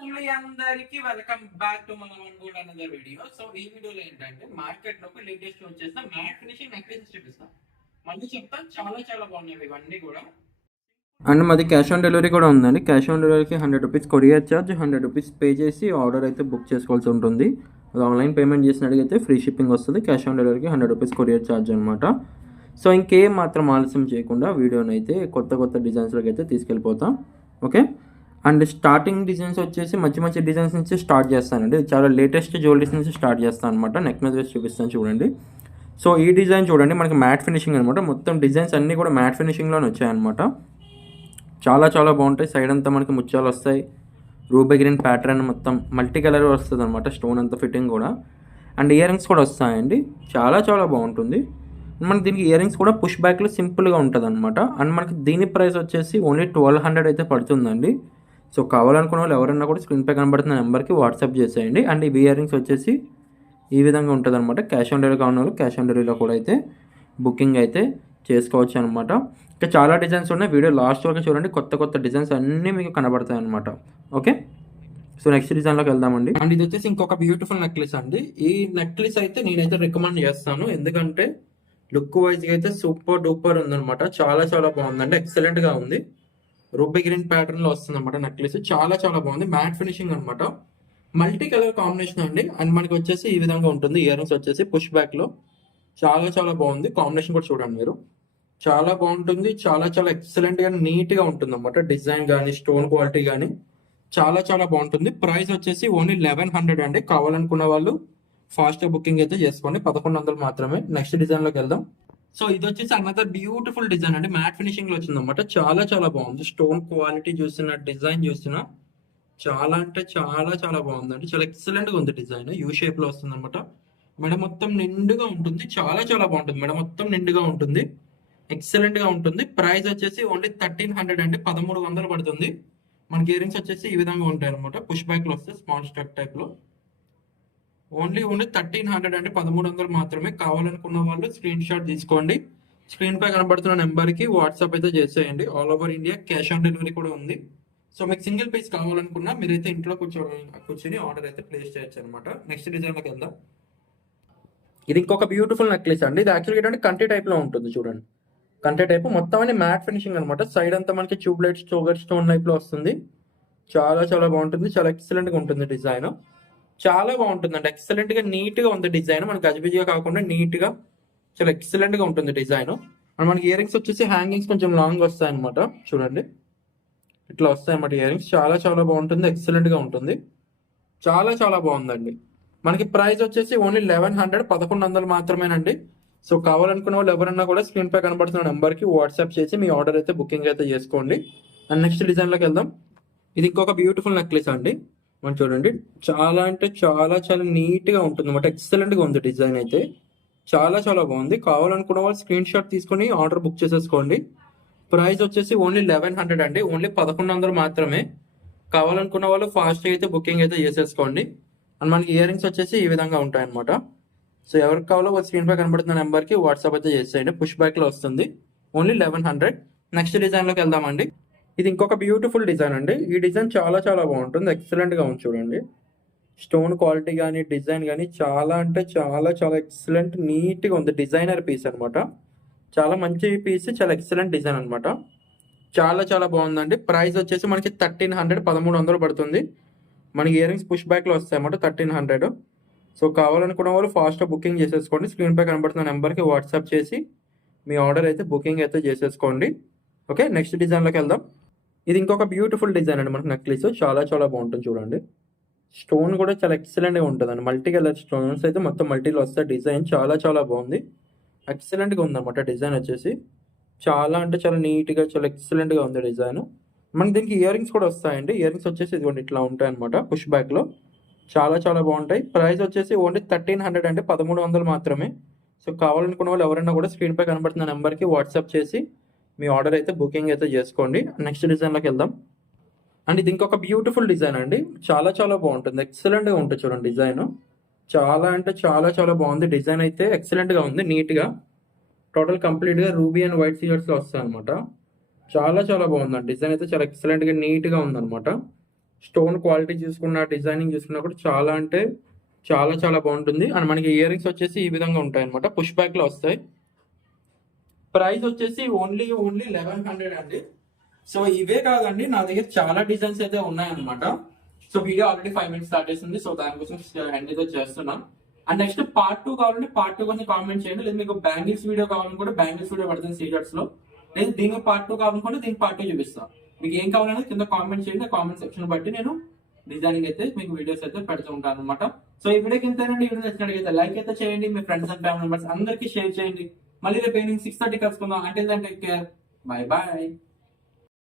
అండి అందరికి welcome back to మన వన్ అనదర్ వీడియో. సో ఈ వీడియోలో ఏంటంటే మార్కెట్లోకి లేటెస్ట్ వచ్చేసిన మ్యాట్ ఫినిషింగ్ నెక్లెస్ చూపిస్తాం. మళ్ళీ చెప్తాను చాలా చాలా బాగున్నాయి ఇవన్నీ కూడా. అండ్ మాది క్యాష్ ఆన్ డెలివరీ కూడా ఉందండి. క్యాష్ ఆన్ డెలివరీకి hundred rupees courier charge hundred rupees pay చేసి ఆర్డర్ అయితే బుక్ చేసుకోవాల్సి ఉంటుంది. అది ఆన్లైన్ పేమెంట్ చేసినట్టుగైతే ఫ్రీ షిప్పింగ్ వస్తుంది. క్యాష్ ఆన్ డెలివరీకి హండ్రెడ్ రూపీస్ కొరియర్ ఛార్జ్ అనమాట సో ఇంకేం మాత్రం ఆలస్యం చేయకుండా వీడియోని అయితే కొత్త కొత్త డిజైన్స్లోకి అయితే తీసుకెళ్ళిపోతాం. ఓకే అండ్ స్టార్టింగ్ డిజైన్స్ వచ్చేసి మంచి మంచి డిజైన్స్ నుంచి స్టార్ట్ చేస్తానండి. చాలా లేటెస్ట్ జ్యువెలరీస్ నుంచి స్టార్ట్ చేస్తాను అనమాట నెక్ మీద వేసి చూపిస్తాను చూడండి. సో ఈ డిజైన్ చూడండి మనకి మ్యాట్ ఫినిషింగ్ అనమాట మొత్తం డిజైన్స్ అన్నీ కూడా మ్యాట్ ఫినిషింగ్లోనే వచ్చాయన్నమాట చాలా చాలా బాగుంటాయి. సైడ్ అంతా మనకి ముత్యాలు వస్తాయి. రూబీ గ్రీన్ ప్యాటర్న్ మొత్తం మల్టీ కలర్ వస్తుంది అనమాట స్టోన్ అంతా ఫిట్టింగ్ కూడా. అండ్ ఇయర్ రింగ్స్ కూడా వస్తాయండి. చాలా చాలా బాగుంటుంది. మనకి దీనికి ఇయర్ రింగ్స్ కూడా పుష్ బ్యాక్లో సింపుల్గా ఉంటుంది అనమాట అండ్ మనకి దీని ప్రైస్ వచ్చేసి ఓన్లీ ట్వెల్వ్ హండ్రెడ్ అయితే పడుతుందండి. సో కావాలనుకున్న వాళ్ళు ఎవరైనా కూడా స్క్రీన్పై కనబడుతున్న నెంబర్కి వాట్సాప్ చేసేయండి. అండ్ ఈ ఇయర్ రింగ్స్ వచ్చేసి ఈ విధంగా ఉంటుంది అనమాట క్యాష్ ఆన్ డెలివరీ కావాలి వాళ్ళు క్యాష్ ఆన్ డెలివరీలో కూడా అయితే బుకింగ్ అయితే చేసుకోవచ్చు అనమాట ఇంకా చాలా డిజైన్స్ ఉన్నాయి. వీడియో లాస్ట్ వరకు చూడండి. కొత్త కొత్త డిజైన్స్ అన్నీ మీకు కనబడతాయి అనమాట ఓకే సో నెక్స్ట్ డిజైన్లోకి వెళ్దామండి. అండ్ ఇది వచ్చేసి ఇంకొక బ్యూటిఫుల్ నెక్లెస్ అండి. ఈ నెక్లెస్ అయితే నేనైతే రికమెండ్ చేస్తాను. ఎందుకంటే లుక్ వైజ్గా అయితే సూపర్ డూపర్ ఉందనమాట చాలా చాలా బాగుందండి. ఎక్సలెంట్గా ఉంది. రూబీ గ్రీన్ ప్యాటర్న్లో వస్తుంది అనమాట నెక్లెస్ చాలా చాలా బాగుంది. మ్యాట్ ఫినిషింగ్ అనమాట మల్టీ కలర్ కాంబినేషన్ అండి. అండ్ మనకి వచ్చేసి ఈ విధంగా ఉంటుంది. ఇయర్ రింగ్స్ వచ్చేసి పుష్ బ్యాక్లో. చాలా చాలా బాగుంది. కాంబినేషన్ కూడా చూడండి మీరు. చాలా బాగుంటుంది. చాలా చాలా ఎక్సలెంట్గా నీట్గా ఉంటుంది అనమాట డిజైన్ కానీ స్టోన్ క్వాలిటీ కానీ చాలా చాలా బాగుంటుంది. ప్రైస్ వచ్చేసి ఓన్లీ లెవెన్ హండ్రెడ్ అండి. కావాలనుకున్న వాళ్ళు ఫాస్ట్ బుకింగ్ అయితే చేసుకోండి. పదకొండు వందలు మాత్రమే. నెక్స్ట్ డిజైన్లోకి వెళ్దాం. సో ఇది వచ్చేసి అనదర్ బ్యూటిఫుల్ డిజైన్ అండి. మ్యాట్ ఫినిషింగ్లో వచ్చింది అనమాట చాలా చాలా బాగుంది. స్టోన్ క్వాలిటీ చూసిన డిజైన్ చూసిన చాలా అంటే చాలా చాలా బాగుందండి. చాలా ఎక్సలెంట్గా ఉంది డిజైన్ యూ షేప్లో వస్తుంది అనమాట మెడ మొత్తం నిండుగా ఉంటుంది. చాలా చాలా బాగుంటుంది మెడ. మొత్తం నిండుగా ఉంటుంది. ఎక్సలెంట్గా ఉంటుంది. ప్రైస్ వచ్చేసి ఓన్లీ థర్టీన్ హండ్రెడ్ అండి. పదమూడు వందలు పడుతుంది. మనకి గేరింగ్స్ వచ్చేసి ఈ విధంగా ఉంటాయి అనమాట పుష్ బ్యాక్లో వస్తే స్మాల్ స్టక్ టైప్లో. ఓన్లీ ఓన్లీ థర్టీన్ హండ్రెడ్ అంటే పదమూడు వందలు మాత్రమే కావాలనుకున్న వాళ్ళు స్క్రీన్ షాట్ తీసుకోండి. స్క్రీన్ పై కనబడుతున్న నెంబర్కి వాట్సాప్ అయితే చేసేయండి. All over India cash on delivery కూడా ఉంది. సో మీకు సింగిల్ పీస్ కావాలనుకున్నా మీరైతే ఇంట్లో కూర్చోవడం కూర్చొని ఆర్డర్ అయితే ప్లేస్ చేయొచ్చు అనమాట నెక్స్ట్ డిజైన్లోకి వెళ్దాం. ఇది ఇంకొక బ్యూటిఫుల్ నెక్లెస్ అండి. ఇది యాక్చువల్గా ఏంటంటే కంటి టైప్లో ఉంటుంది చూడండి. కంటి టైప్ మొత్తం అన్ని మ్యాట్ ఫినిషింగ్ అనమాట సైడ్ అంతా మనకి ట్యూబ్ లైట్ స్టోగర్ స్టోన్ టైప్లో వస్తుంది. చాలా చాలా బాగుంటుంది. చాలా ఎక్సలెంట్గా ఉంటుంది డిజైన్. చాలా బాగుంటుంది అండి ఎక్సలెంట్గా నీట్గా ఉంది డిజైన్. మనకి గజిబిజిగా కాకుండా నీట్గా చాలా ఎక్సలెంట్గా ఉంటుంది డిజైన్. అండ్ మనకి ఇయర్ రింగ్స్ వచ్చేసి హ్యాంగింగ్స్ కొంచెం లాంగ్ వస్తాయి అనమాట చూడండి. ఇట్లా వస్తాయి అన్నమాట ఇయర్ రింగ్స్ చాలా చాలా బాగుంటుంది. ఎక్సలెంట్గా ఉంటుంది. చాలా చాలా బాగుందండి. మనకి ప్రైస్ వచ్చేసి ఓన్లీ లెవెన్ హండ్రెడ్ పదకొండు వందలు మాత్రమేనండి. సో కావాలనుకున్న వాళ్ళు ఎవరన్నా కూడా స్క్రీన్ పై కనబడుతున్న నెంబర్కి వాట్సాప్ చేసి మీ ఆర్డర్ అయితే బుకింగ్ అయితే చేసుకోండి. అండ్ నెక్స్ట్ డిజైన్లోకి వెళ్దాం. ఇది ఇంకొక బ్యూటిఫుల్ నెక్లెస్ అండి. మనం చూడండి చాలా అంటే చాలా చాలా నీట్గా ఉంటుంది అనమాట ఎక్సలెంట్గా ఉంది డిజైన్ అయితే. చాలా చాలా బాగుంది. కావాలనుకున్న వాళ్ళు స్క్రీన్ షాట్ తీసుకొని ఆర్డర్ బుక్ చేసేసుకోండి. ప్రైస్ వచ్చేసి ఓన్లీ లెవెన్ హండ్రెడ్ అండి. ఓన్లీ పదకొండు వందలు మాత్రమే. కావాలనుకున్న వాళ్ళు ఫాస్ట్ అయితే బుకింగ్ అయితే చేసేసుకోండి. అండ్ మనకి ఇయర్ రింగ్స్ వచ్చేసి ఈ విధంగా ఉంటాయన్నమాట. సో ఎవరికి కావాలో వాళ్ళ స్క్రీన్ పై కనబడుతున్న నెంబర్కి వాట్సాప్ అయితే చేసేయండి. పుష్ బ్యాక్లో వస్తుంది. ఓన్లీ లెవెన్ హండ్రెడ్ నెక్స్ట్ డిజైన్లోకి వెళ్దామండి. ఇది ఇంకొక బ్యూటిఫుల్ డిజైన్ అండి. ఈ డిజైన్ చాలా చాలా బాగుంటుంది. ఎక్సలెంట్గా ఉంది చూడండి. స్టోన్ క్వాలిటీ కానీ డిజైన్ కానీ చాలా అంటే చాలా చాలా ఎక్సలెంట్ నీట్గా ఉంది. డిజైనర్ పీస్ అనమాట చాలా మంచి పీస్ చాలా ఎక్సలెంట్ డిజైన్ అనమాట చాలా చాలా బాగుందండి. ప్రైస్ వచ్చేసి మనకి థర్టీన్ హండ్రెడ్ పదమూడు వందలు పడుతుంది. మనకి ఇయర్ రింగ్స్ పుష్ బ్యాక్లో వస్తాయన్నమాట వస్తాయి థర్టీన్ హండ్రెడ్ సో కావాలనుకున్న వాళ్ళు ఫాస్ట్గా బుకింగ్ చేసేసుకోండి. స్క్రీన్పై కనబడుతున్న నెంబర్కి వాట్సాప్ చేసి మీ ఆర్డర్ అయితే బుకింగ్ అయితే చేసేసుకోండి. ఓకే నెక్స్ట్ డిజైన్లోకి వెళ్దాం. ఇది ఇంకొక బ్యూటిఫుల్ డిజైన్ అండి మనకి నెక్లెస్ చాలా చాలా బాగుంటుంది చూడండి. స్టోన్ కూడా చాలా ఎక్సలెంట్గా ఉంటుంది అండి మల్టీ కలర్ స్టోన్స్ అయితే మొత్తం మల్టీలో వస్తాయి. డిజైన్ చాలా చాలా బాగుంది. ఎక్సలెంట్గా ఉందన్నమాట డిజైన్ వచ్చేసి. చాలా అంటే చాలా నీట్గా చాలా ఎక్సలెంట్గా ఉంది డిజైన్ మనకి దీనికి ఇయర్ రింగ్స్ కూడా వస్తాయండి. ఇయర్ రింగ్స్ వచ్చేసి ఇదిగోండి ఇట్లా ఉంటాయి అనమాట పుష్ బ్యాక్లో చాలా చాలా బాగుంటాయి. ప్రైస్ వచ్చేసి ఓన్లీ థర్టీన్ హండ్రెడ్ అంటే పదమూడు వందలు మాత్రమే. సో కావాలనుకున్న వాళ్ళు ఎవరైనా కూడా స్క్రీన్పై కనబడుతున్న నెంబర్కి వాట్సాప్ చేసి మీ ఆర్డర్ అయితే బుకింగ్ అయితే చేసుకోండి. నెక్స్ట్ డిజైన్లోకి వెళ్దాం. అండ్ ఇది ఇంకొక బ్యూటిఫుల్ డిజైన్ అండి. చాలా చాలా బాగుంటుంది. ఎక్సలెంట్గా ఉంటుంది చూడండి డిజైన్ చాలా అంటే చాలా చాలా బాగుంది. డిజైన్ అయితే ఎక్సలెంట్గా ఉంది నీట్గా టోటల్ కంప్లీట్గా రూబీ అండ్ వైట్ సీజర్స్లో వస్తాయి అనమాట చాలా చాలా బాగుందండి. డిజైన్ అయితే చాలా ఎక్సలెంట్గా నీట్గా ఉందన్నమాట. స్టోన్ క్వాలిటీ చూసుకున్న డిజైనింగ్ చూసుకున్నా కూడా చాలా అంటే చాలా చాలా బాగుంటుంది. అండ్ మనకి ఇయర్ రింగ్స్ వచ్చేసి ఈ విధంగా ఉంటాయి అనమాట పుష్ బ్యాక్లో వస్తాయి. ప్రైస్ వచ్చేసి ఓన్లీ ఓన్లీ లెవెన్ హండ్రెడ్ అండి. సో ఇవే కాదండి నా దగ్గర చాలా డిజైన్స్ అయితే ఉన్నాయన్నమాట. So video already five minutes start చేసింది సో దానికోసం ఎండ్ అయితే చేస్తున్నాం. అండ్ నెక్స్ట్ పార్ట్ టూ కావాలంటే పార్ట్ టూ కోసం కామెంట్ చేయండి లేదు మీకు బ్యాంగిల్స్ వీడియో కావాలనుకుంటే బ్యాంగిల్స్ వీడియో పడుతుంది సీరియల్స్లో. లేదు దీనికి పార్ట్ టూ కావాలనుకుంటే దీనికి పార్ట్ టూ చూపిస్తాను మీకు ఏం కావాలనేది కింద కామెంట్ చేయండి కామెంట్ సెక్షన్ బట్టి నేను డిజైనింగ్ అయితే మీకు వీడియోస్ అయితే పెడుతూ ఉంటాను అనమాట సో ఈ వీడియోకి ఇంతేనండి ఈ వీడియో నచ్చినట్లయితే లైక్ అయితే చేయండి మీ ఫ్రెండ్స్ అండ్ ఫ్యామిలీ మెంబర్స్ అందరికీ షేర్ చేయండి. మళ్ళీ రేపు ఈవినింగ్ సిక్స్ థర్టీ కలుసుకుందాం. అంటే టేక్ కేర్ బాయ్ బాయ్